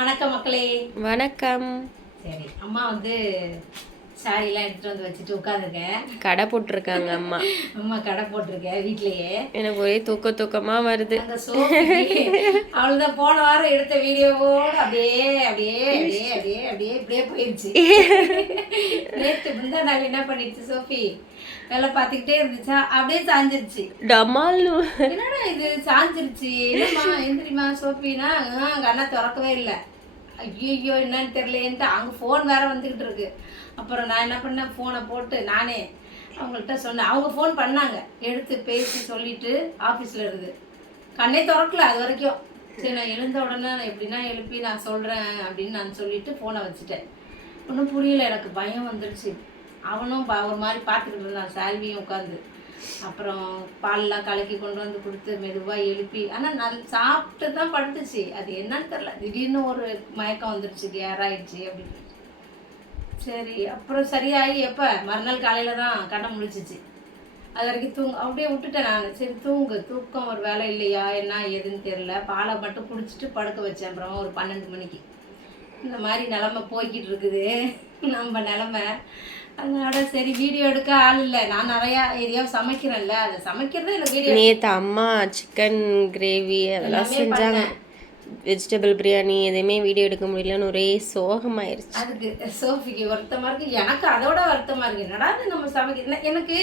வணக்கம் மக்களே. வணக்கம். சரி அம்மா வந்து சாரிலாம் எடுத்துட்டு வந்து வச்சுட்டு உட்காந்துருக்கேன் கடை போட்டிருக்காங்க அம்மா. அம்மா கடை போட்டிருக்கேன் வீட்லயே. எனக்கு ஒரே தூக்க தூக்கமா வருது. அவள்தான் போன வாரம் எடுத்த வீடியோவோட அப்படியே அப்படியே அப்படியே அப்படியே அப்படியே இப்படியே போயிடுச்சு நேத்து முந்தா நாள் என்ன பண்ணிடுச்சு சோஃபி? வேலை பார்த்துக்கிட்டே இருந்துச்சா? அப்படியே சாஞ்சிருச்சு. டமால்னு. என்னடா இது? சாஞ்சிருச்சு. என்னம்மா எந்திரிமா சோஃபினா அங்கே அண்ணா திறக்கவே இல்லை. ஐயோ என்னன்னு தெரியலேன்ட்டு அங்கே ஃபோன் வேற வந்துக்கிட்டு இருக்கு. அப்புறம் நான் என்ன பண்ணேன்? ஃபோனை போட்டு நானே அவங்கள்ட்ட சொன்னேன். அவங்க ஃபோன் பண்ணாங்க. எடுத்து பேசி சொல்லிட்டு ஆஃபீஸில் இருந்து. கண்ணே திறக்கல அது வரைக்கும். சரி நான் எழுந்த உடனே நான் எப்படின்னா எழுப்பி நான் சொல்கிறேன் அப்படின்னு நான் சொல்லிட்டு ஃபோனை வச்சுட்டேன். ஒன்றும் புரியல எனக்கு பயம் வந்துடுச்சு அவனும் ஒரு மாதிரி பார்த்துக்கிட்டு இருந்தான். சால்வியும் உட்காந்து அப்புறம் பால்லாம் கலக்கி கொண்டு வந்து கொடுத்து மெதுவாக எழுப்பி ஆனால் நல் சாப்பிட்டு தான் படுத்துச்சு. அது என்னன்னு தெரில திடீர்னு ஒரு மயக்கம் வந்துடுச்சு கேராயிடுச்சு அப்படின்னு. சரி அப்புறம் சரியாகி எப்போ? மறுநாள் காலையில் தான் கண்ணை முழிச்சிச்சு. அது வரைக்கும் தூங்க அப்படியே விட்டுட்டேன் நான். சரி தூங்கு. தூக்கம் ஒரு வேலை இல்லையா? என்ன ஏதுன்னு தெரில பாலை மட்டும் குடிச்சிட்டு படுக்க வச்சேன். அப்புறம் ஒரு பன்னெண்டு மணிக்கு. இந்த மாதிரி நிலமை போய்கிட்டு இருக்குது. நம்ம நிலமை. அதனால சரி வீடியோ எடுக்க ஆள் இல்லை. நான் நிறையா எதையாவது சமைக்கிறேன்ல. அதை சமைக்கிறதே இல்லை வீடியோ நேத்து அம்மா சிக்கன் கிரேவி அதெல்லாம் செஞ்சாங்க. வெஜிடபிள் பிரியாணி எதையுமே வீடியோ எடுக்க முடியலன்னு ஒரே சோகமாயிருச்சு. அதுக்கு சோஃபிக்கு வருத்தமா இருக்கு. எனக்கு அதோட வருத்தமா இருக்கு. என்னடா நம்ம சமைக்க எனக்கு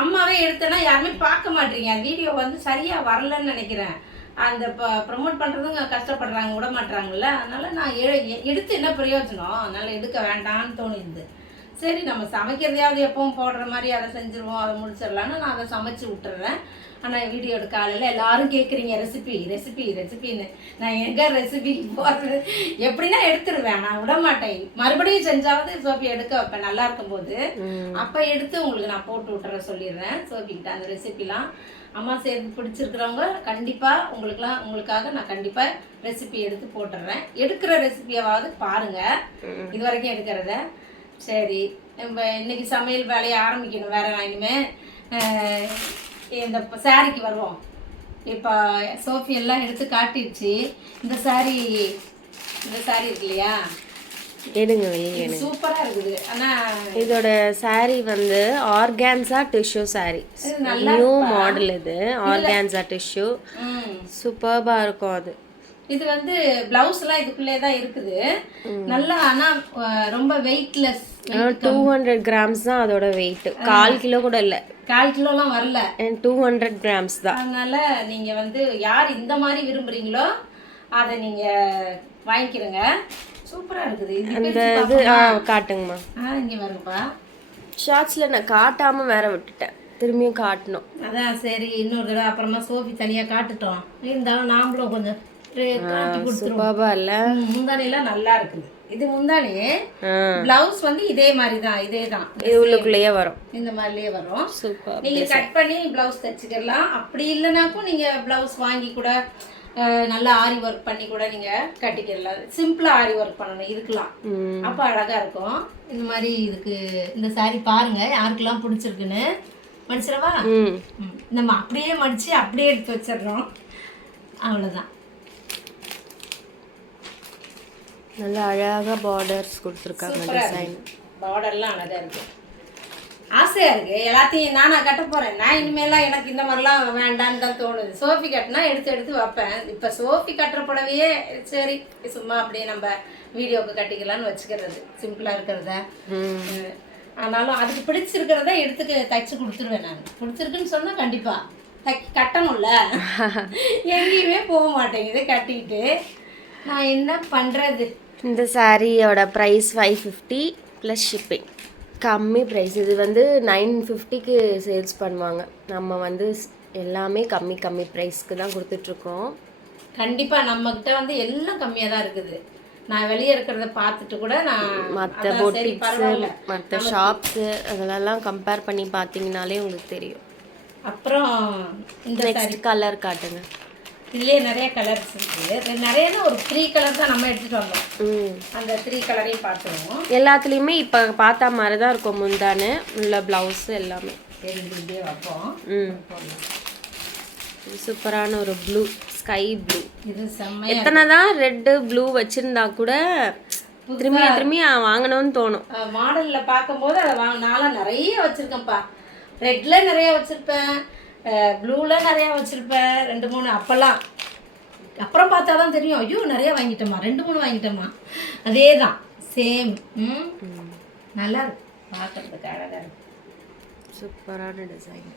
அம்மாவே எடுத்தேன்னா யாருமே பார்க்க மாட்டீங்க. வீடியோ வந்து சரியா வரலன்னு நினைக்கிறேன். அந்த ப்ரமோட் பண்றதுங்க கஷ்டப்படுறாங்க விட மாட்டாங்கல்ல அதனால நான் எடுத்து என்ன பிரயோஜனம்? அதனால எடுக்க வேண்டாம்னு தோணுது சரி நம்ம சமைக்கிறதையாவது எப்பவும் போடுற மாதிரி அதை செஞ்சுருவோம் அதை முடிச்சிடலான்னு நான் அதை சமைச்சு விட்டுறேன். ஆனால் வீடியோ எடுக்க ஆளில் எல்லாரும் கேட்குறீங்க ரெசிபி ரெசிபி ரெசிபின்னு நான் எங்கே ரெசிபி போடுறது? எப்படின்னா எடுத்துருவேன் நான் விட மாட்டேன். மறுபடியும் செஞ்சாவது சோஃபி எடுக்க வைப்பேன் நல்லா இருக்கும்போது. அப்போ எடுத்து உங்களுக்கு நான் போட்டு விட்டுற சொல்லிடுறேன் சோஃபிக்கிட்ட அந்த ரெசிபிலாம் அம்மா சேர்த்து பிடிச்சிருக்கிறவங்க கண்டிப்பாக உங்களுக்குலாம் உங்களுக்காக நான் கண்டிப்பாக ரெசிபி எடுத்து போட்டுடுறேன் எடுக்கிற ரெசிபியாவது பாருங்கள் இது வரைக்கும் எடுக்கிறத. சரி நம்ம இன்னைக்கு சமையல் வேலையை ஆரம்பிக்கணும். வேற நான் இந்த சாரிக்கு வருவோம். இப்போ சோஃபி எல்லாம் எடுத்து காட்டிடுச்சு. இந்த சாரி இந்த சாரி இருக்கு இல்லையா? எடுங்க வெளியே இது சூப்பரா இருக்குது. ஆனா இதோட saree வந்து organza tissue saree. New model இது. ஆர்கான்சா டிஷ்யூ ம், சூப்பர்பா இருக்கும் அது. இது வந்து பிளவுஸ் எல்லாம் இதுக்குள்ளே தான் இருக்குது. நல்லா ஆனா ரொம்ப வெயிட்லெஸ் டூ ஹண்ட்ரட் கிராம்ஸ் தான் அதோட வெயிட் கால் கிலோ கூட இல்லை. கால் கிலோலாம் வரல. டூ ஹண்ட்ரட் கிராம்ஸ் தான். அதனால நீங்க வந்து யார் இந்த மாதிரி விரும்புறீங்களோ அதை நீங்க வாங்கிக்கிறங்க. சூப்பரா இருக்குது. பிரிச்சு இது? காட்டுங்கம்மா. ஆ இங்க வருங்கப்பா ஷார்ட்ஸில் நான் காட்டாம வேற விட்டுட்டேன். திரும்பியும் காட்டணும். அதான் சரி இன்னொரு தடவை அப்புறமா சோஃபி தனியா காட்டுட்டோம். இருந்தாலும் நாமளும் கொஞ்சம் சூப்பர்பா இல்ல முந்தானிலாம் நல்லா இருக்குது. இது முந்தானி பிளவுஸ் வந்து இதே மாதிரி தான் இதே தான். இது உள்ளுக்குள்ளேயே வரும். இந்த மாதிரிலயே வரும். சூப்பர் நீங்க கட் பண்ணி பிளவுஸ் தச்சுக்கலாம். அப்படி இல்லைனாக்கும் நீங்க பிளவுஸ் வாங்கி கூட நல்லா ஆரி ஒர்க் பண்ணி கூட நீங்க கட்டிக்கலாம். சிம்பிளா ஆரி ஒர்க் பண்ணணும் இருக்கலாம். ம். அப்போ அழகா இருக்கும். இந்த மாதிரி இதுக்கு இந்த saree பாருங்க யாருக்கெல்லாம் பிடிச்சிருக்குன்னு. மடிச்சிடவா. நம்ம அப்படியே மடிச்சு அப்படியே எடுத்து வச்சிடுறோம். அவ்வளோதான் நல்லா அழகா பார்டர்ஸ் கொடுத்துருக்காங்க டிசைன் பார்டர்லாம் அழகா இருக்கு. ஆசையா இருக்கு. எல்லாத்தையும் நானா கட்ட போறேன். நான் இனிமேலாம் எனக்கு இந்த மாதிரிலாம் வேண்டான்னு தான் தோணுது. சோஃபி கட்டினா எடுத்து எடுத்து வைப்பேன். இப்ப சோஃபி கட்டுற புடவையே சரி சும்மா அப்படியே நம்ம வீடியோக்கு கட்டிக்கலாம்னு வச்சுக்கிறது. சிம்பிளா இருக்கிறத. ஆனாலும் அதுக்கு பிடிச்சிருக்கிறத எடுத்துக்கு தைச்சு கொடுத்துருவேன் நான். பிடிச்சிருக்குன்னு சொன்னா கண்டிப்பா. தைக்க கட்டணும்ல. எங்கேயுமே போக மாட்டேங்குது கட்டிக்கிட்டு நான் என்ன பண்றது? இந்த சாரியோட price five fifty plus shipping கம்மி ப்ரைஸ் இது வந்து நைன் ஃபிஃப்டிக்கு சேல்ஸ் பண்ணுவாங்க. நம்ம வந்து எல்லாமே கம்மி கம்மி ப்ரைஸ்க்கு தான் கொடுத்துட்ருக்கோம். கண்டிப்பா நம்ம கிட்ட வந்து எல்லாம் கம்மியா தான் இருக்குது. நான் வெளியே இருக்கிறத பார்த்துட்டு கூட நான் மற்ற பொட்டிக்ஸு மற்ற ஷாப்ஸு அதெல்லாம் கம்பேர் பண்ணி பார்த்தீங்கனாலே உங்களுக்கு தெரியும். அப்புறம் இந்த நெக்ஸ்ட் கலர் காட்டுங்க. இதுலயே நிறைய கலர்ஸ் இருக்கு. நிறையனா ஒரு த்ரீ கலர் தான் நம்ம எடுத்துட்டு வந்தோம். ம். அந்த த்ரீ கலரையும் பார்த்துருவோம். எல்லாத்துலேயுமே இப்போ பார்த்தா மாதிரி தான் இருக்கும் முந்தானு உள்ள ப்ளவுஸு எல்லாமே. இப்படியே வைப்போம். ம். சூப்பரான ஒரு ப்ளூ ஸ்கை ப்ளூ இது செம்மையா எத்தனை தான் ரெட்டு ப்ளூ வச்சிருந்தா கூட திரும்பி திரும்பி வாங்கணும்னு தோணும். மாடல்ல பார்க்கும்போது அதை வாங்க நான்லாம் நிறைய வச்சிருக்கேன்ப்பா. ரெட்ல நிறைய வச்சிருப்பேன். ப்ளூல நிறைய வச்சிருப்பேன் ரெண்டு மூணு அப்பெல்லாம். அப்புறம் பார்த்தா தான் தெரியும். ஐயோ நிறைய வாங்கிட்டோமா. ரெண்டு மூணு வாங்கிட்டோமா. அதே தான் சேம் ம். நல்லா இருக்கு. பார்க்கறதுக்கு அழகா இருக்கு. சூப்பரான டிசைன்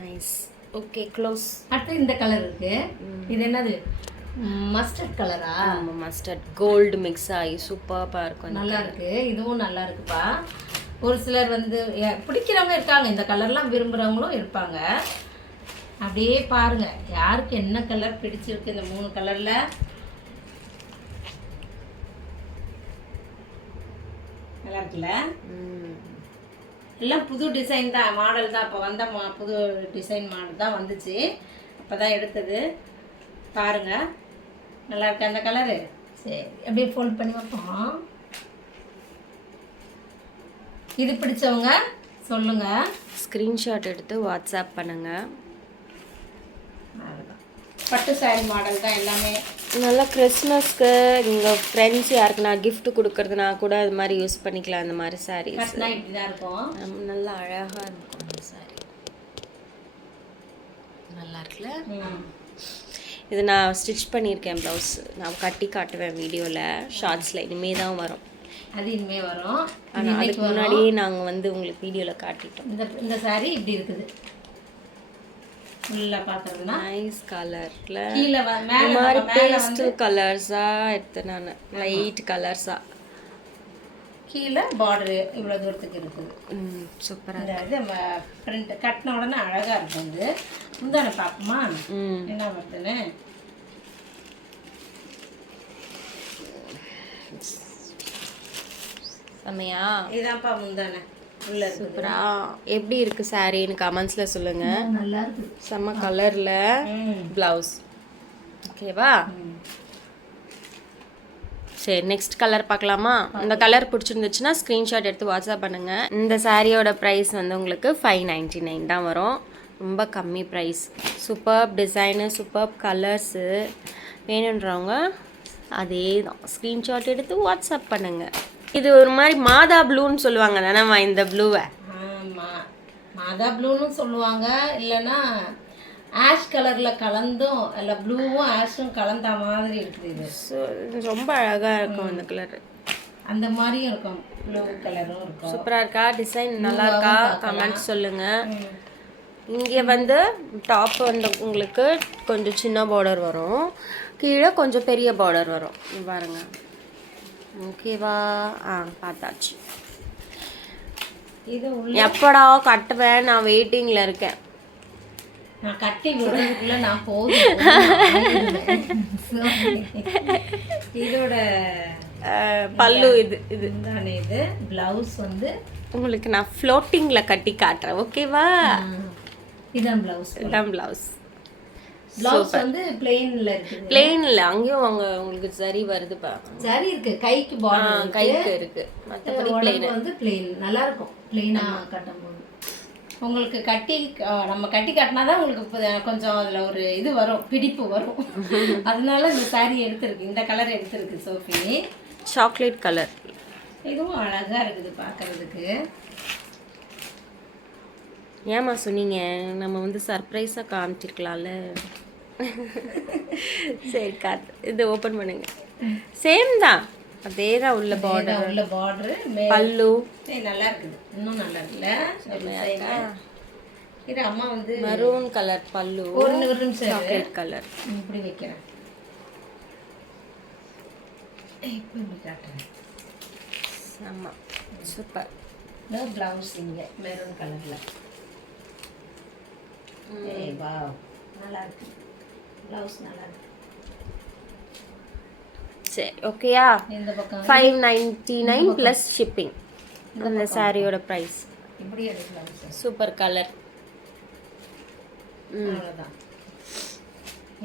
நைஸ் ஓகே க்ளோஸ் அடுத்து இந்த கலர் இருக்கு. இது என்னது? மஸ்டர்ட் கலரா ஆமாம் மஸ்டர்ட் கோல்டு மிக்ஸ் ஆகி சூப்பராக இருக்கும். நல்லா இருக்கு. இதுவும் நல்லா இருக்குப்பா. ஒரு சிலர் வந்து பிடிக்கிறவங்க இருக்காங்க. இந்த கலர்லாம் விரும்புகிறவங்களும் இருப்பாங்க. அப்படியே பாருங்க. யாருக்கு என்ன கலர் பிடிச்சிருக்கு இந்த மூணு கலர்ல? நல்லா இருக்குல்ல. எல்லாம் புது டிசைன் தான். மாடல் தான். இப்போ வந்த மா புது டிசைன் மாடல் தான் வந்துச்சு. அப்போ தான் எடுத்தது. பாருங்க. நல்லா இருக்கு அந்த கலரு? சரி. அப்படியே ஃபோல்ட் பண்ணி வைப்போம் இது பிடிச்சவங்க சொல்லுங்க. ஸ்க்ரீன்ஷாட் எடுத்து வாட்ஸ்அப் பண்ணுங்க. அதுதான் பட்டு சாரி மாடல் தான் எல்லாமே. நல்லா கிறிஸ்மஸ்க்கு நீங்கள் ஃப்ரெண்ட்ஸ் யாருக்குனா gift கொடுக்கறதுனா கூட அது மாதிரி யூஸ் பண்ணிக்கலாம் அந்த மாதிரி கட்டினா இப்படி தான் இருக்கும். நல்லா அழகாக இருக்கும் அந்த சாரி நல்லா இருக்குல்ல. இது நான் ஸ்டிச் பண்ணியிருக்கேன் ப்ளவுஸ் நான் கட்டி காட்டுவேன் வீடியோவில் ஷார்ட்ஸில் இனிமே தான் வரும். அது இனிமே வரும். அதுக்கு முன்னாடியே நாங்கள் வந்து உங்களுக்கு வீடியோவில் காட்டிட்டோம். இந்த இந்த சாரி இப்படி இருக்குது. ஃபுல்லாக பார்க்குறதுனா நைஸ் கலரில் கீழே மேலே மாதிரி வந்து பேஸ்டல் கலர்ஸாக எடுத்தேன் நான். லைட் கலர்ஸாக கீழே பார்டரு இவ்வளோ தூரத்துக்கு இருக்குது. சூப்பராக இது நம்ம பிரிண்ட் கட்டின உடனே அழகாக இருக்கும் இது. முந்தானை பார்ப்போமா என்ன வருதுன்னு? செம்மையா இதான்ப்பா முந்தானை. உள்ள இருக்குது சூப்பரா. எப்படி இருக்கு சாரின்னு கமெண்ட்ஸில் சொல்லுங்க. நல்லா செம்ம கலரில் ப்ளவுஸ் ஓகேவா சரி நெக்ஸ்ட் கலர் பார்க்கலாமா? இந்த கலர் பிடிச்சிருந்துச்சுன்னா ஸ்க்ரீன்ஷாட் எடுத்து வாட்ஸ்அப் பண்ணுங்க. இந்த சாரியோட ப்ரைஸ் வந்து உங்களுக்கு ஃபைவ் நைன்டி நைன் தான் வரும். ரொம்ப கம்மி price super design super colours வேணுன்றவங்க அதே தான் ஸ்க்ரீன்ஷாட் எடுத்து வாட்ஸ்அப் பண்ணுங்க. இது ஒரு மாதிரி மாதா ப்ளூன்னு சொல்லுவாங்க தானேம்மா இந்த ப்ளூவை. மாதா ப்ளூன்னு சொல்லுவாங்க. இல்லைன்னா ஆஷ் கலரில் கலந்தும் இல்லை ப்ளூவும் ஆஷும் கலந்த மாதிரி இருக்குது இது. ஸோ ரொம்ப அழகாக இருக்கும் இந்த கலர் அந்த மாதிரியும் இருக்கும். ப்ளூ கலரும் இருக்கும். சூப்பராக இருக்கா? டிசைன் நல்லா இருக்கா? கமெண்ட் சொல்லுங்கள் இங்கே வந்து டாப் வந்து உங்களுக்கு கொஞ்சம் சின்ன பார்டர் வரும். கீழே கொஞ்சம் பெரிய பார்டர் வரும். இங்க பாருங்க. ஓகேவா ஆ பார்த்தாச்சு. இது எப்படா கட்டுவேன்? நான் வெயிட்டிங்கில் இருக்கேன். நான் கட்டி விடுறதுக்குள்ள நான் போதும். இதோட பல்லு இது இது. இது? பிளவுஸ் வந்து உங்களுக்கு நான் ஃப்ளோட்டிங்கில் கட்டி காட்டுறேன். ஓகேவா இதான் பிளவுஸ் இதான் ப்ளவுஸ் பிளவுஸ் வந்து பிளெயின்ல இருக்குது பிளெயினில் அங்கேயும் அவங்க உங்களுக்கு சரி வருதுப்பா சரி இருக்கு. கைக்கு பார்டர் கைக்கு இருக்கு. மற்றபடி உடம்பு வந்து பிளெயின் நல்லா இருக்கும். பிளெயினா கட்டும்போது. உங்களுக்கு கட்டி நம்ம கட்டி கட்டினா தான் உங்களுக்கு கொஞ்சம் அதுல ஒரு இது வரும். பிடிப்பு வரும். அதனால இந்த saree எடுத்திருக்கு. இந்த கலர் எடுத்திருக்கு சோஃபி. சாக்லேட் கலர் இதுவும் அழகா இருக்குது பார்க்கிறதுக்கு ஏம்மா சொன்னீங்க? நம்ம வந்து சர்ப்ரைஸாக காமிச்சிருக்கலாம்ல. சரி காத்து இது ஓப்பன் பண்ணுங்க. சேம் தான். அதே தான் உள்ள பார்டர் உள்ள பார்டரு பல்லு. நல்லா இருக்குது. இன்னும் நல்லா இருக்குல்ல. இது அம்மா வந்து மரூன் கலர் பல்லு. ஒரு நிமிஷம். சாக்லேட் கலர் இப்படி வைக்கிறேன். இப்போ இப்படி காட்டுறேன். ஆமாம் சூப்பர். ப்ளவுஸ் இங்கே மெரூன் கலரில் ஏய் வா நல்லா இருக்கு. ப்ளவுஸ் நல்லா இருக்கு சரி ஓகேயா இந்த பக்கம்? Five ninety nine plus shipping அந்த சாரியோட ப்ரைஸ் இப்படி சூப்பர் கலர் அவ்வளோதான்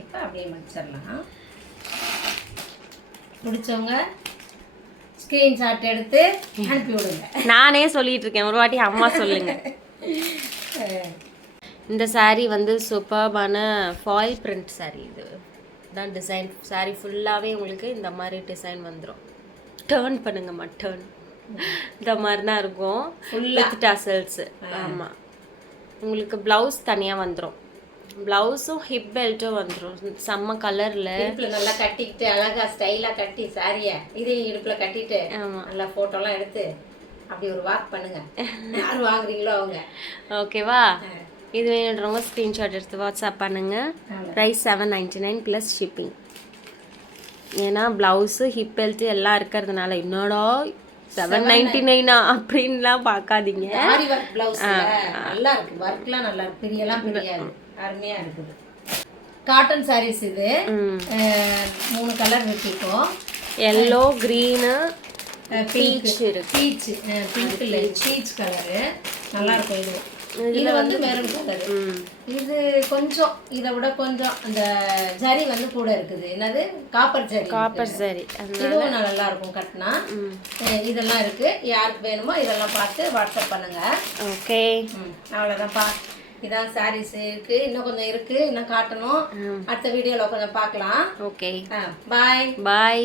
இப்போ அப்படியே முடிச்சிடலாம். பிடிச்சவங்க ஸ்க்ரீன்ஷாட் எடுத்து அனுப்பி விடுங்க. நானே சொல்லிட்டு இருக்கேன். ஒரு வாட்டி அம்மா சொல்லுங்க. இந்த saree வந்து சூப்பர்பான ஃபாயில் பிரிண்ட் saree இது. தான் டிசைன் saree ஃபுல்லாகவே உங்களுக்கு இந்த மாதிரி டிசைன் வந்துடும் டேர்ன் பண்ணுங்கம்மா டேர்ன் இந்த மாதிரி தான் இருக்கும் வித் டசல்ஸ் ஆமாம் உங்களுக்கு ப்ளவுஸ் தனியாக வந்துடும் ப்ளவுஸும் ஹிப் பெல்ட்டும் வந்துடும் செம்ம கலரில் இடுப்புல நல்லா கட்டிக்கிட்டு அழகா ஸ்டைலா கட்டி சாரிய இதையும் இடுப்புல கட்டிட்டு ஆமா. நல்லா போட்டோலாம் எடுத்து அப்படி ஒரு வாக் பண்ணுங்க. யார் வாங்குறீங்களோ அவங்க. ஓகேவா இது வேணுன்றவங்க ஸ்க்ரீன்ஷாட் எடுத்து வாட்ஸ்அப் பண்ணுங்க. Price seven ninety nine plus shipping ஏன்னா ப்ளவுஸு ஹிப் பெல்ட் எல்லாம் இருக்கிறதுனால என்னடா செவன் நைன்டி நைனா அப்படின்லாம் பார்க்காதீங்க. ஆரி ஒர்க் பிளவுஸ் நல்லா இருக்கு. ஒர்க்லாம் நல்லா இருக்கு. பிரியெல்லாம் பிரியாது அருமையா இருக்குது. காட்டன் சாரீஸ் இது. மூணு கலர் இப்போ எல்லோ க்ரீனு பீச் இருக்கு. பீச் பிங்க் பீச் கலரு நல்லா இருக்கும் இது. இது வந்து மெரூன் கலர் இது கொஞ்சம் இதை விட கொஞ்சம் அந்த ஜரி வந்து கூட இருக்குது. என்னது? காப்பர் ஜரி. காப்பர் சரி இதுவும் நல்லா இருக்கும் கட்டினா. இதெல்லாம் இருக்கு. யாருக்கு வேணுமோ இதெல்லாம் பார்த்து வாட்ஸ்அப் பண்ணுங்க. ஓகே. ம், அவ்வளவுதான்ப்பா இதான் சாரீஸ் இருக்கு. இன்னும் கொஞ்சம் இருக்கு. இன்னும் காட்டணும். அடுத்த வீடியோல கொஞ்சம் பார்க்கலாம். ஓகே. பாய் பாய்